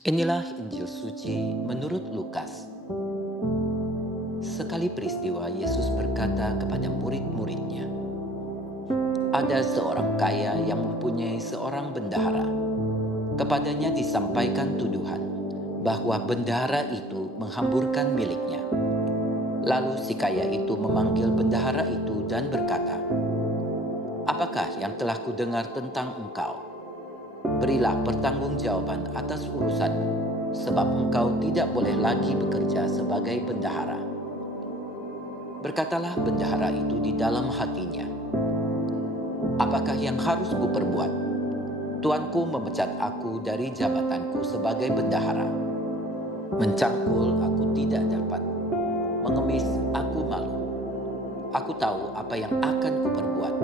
Inilah Injil suci menurut Lukas. Sekali peristiwa Yesus berkata kepada murid-muridnya, "Ada seorang kaya yang mempunyai seorang bendahara. Kepadanya disampaikan tuduhan bahwa bendahara itu menghamburkan miliknya. Lalu si kaya itu memanggil bendahara itu dan berkata, 'Apakah yang telah kudengar tentang engkau? Berilah pertanggungjawaban atas urusanmu, sebab engkau tidak boleh lagi bekerja sebagai bendahara.' Berkatalah bendahara itu di dalam hatinya, 'Apakah yang harus kuperbuat? Tuanku memecat aku dari jabatanku sebagai bendahara. Mencangkul aku tidak dapat, mengemis aku malu. Aku tahu apa yang akan kuperbuat,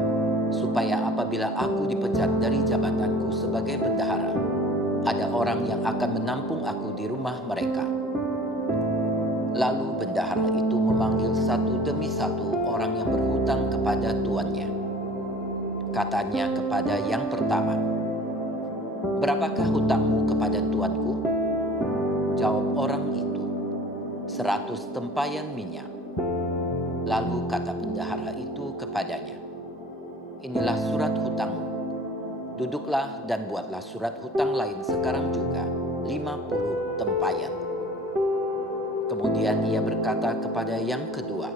supaya apabila aku dipecat dari jabatanku sebagai bendahara, ada orang yang akan menampung aku di rumah mereka.' Lalu bendahara itu memanggil satu demi satu orang yang berhutang kepada tuannya. Katanya kepada yang pertama, 'Berapakah hutangmu kepada tuanku?' Jawab orang itu, 100 tempayan minyak. Lalu kata bendahara itu kepadanya, 'Inilah surat hutangmu. Duduklah dan buatlah surat hutang lain sekarang juga, 50 tempayan.' Kemudian ia berkata kepada yang kedua,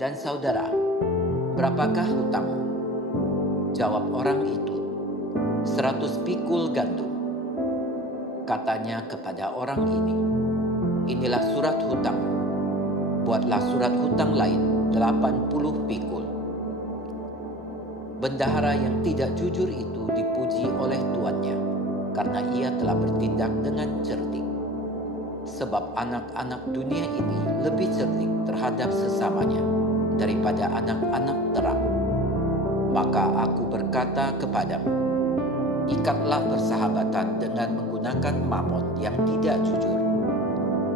'Dan saudara, berapakah hutangmu?' Jawab orang itu, 100 pikul gandum. Katanya kepada orang ini, 'Inilah surat hutangmu. Buatlah surat hutang lain, 80 pikul.' Bendahara yang tidak jujur itu dipuji oleh tuannya, karena ia telah bertindak dengan cerdik. Sebab anak-anak dunia ini lebih cerdik terhadap sesamanya daripada anak-anak terang. Maka aku berkata kepadamu, ikatlah persahabatan dengan menggunakan mamon yang tidak jujur,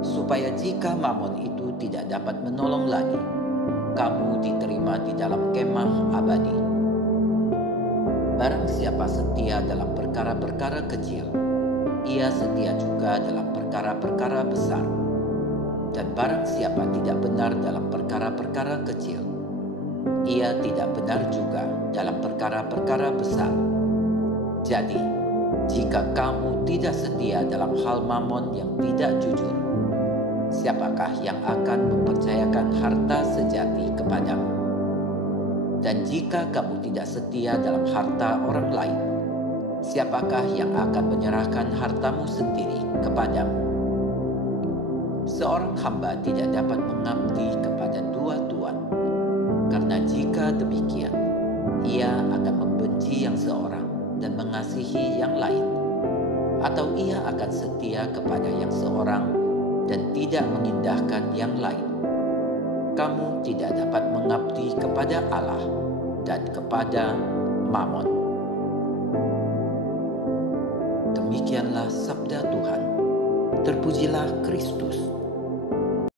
supaya jika mamon itu tidak dapat menolong lagi, kamu diterima di dalam kemah abadi. Barang siapa setia dalam perkara-perkara kecil, ia setia juga dalam perkara-perkara besar. Dan barang siapa tidak benar dalam perkara-perkara kecil, ia tidak benar juga dalam perkara-perkara besar. Jadi, jika kamu tidak setia dalam hal mamon yang tidak jujur, siapakah yang akan mempercayakan harta sejati kepadamu? Dan jika kamu tidak setia dalam harta orang lain, siapakah yang akan menyerahkan hartamu sendiri kepadamu? Seorang hamba tidak dapat mengabdi kepada dua tuan, karena jika demikian, ia akan membenci yang seorang dan mengasihi yang lain, atau ia akan setia kepada yang seorang dan tidak mengindahkan yang lain. Kamu tidak dapat mengabdi kepada Allah dan kepada Mamon." Demikianlah sabda Tuhan. Terpujilah Kristus.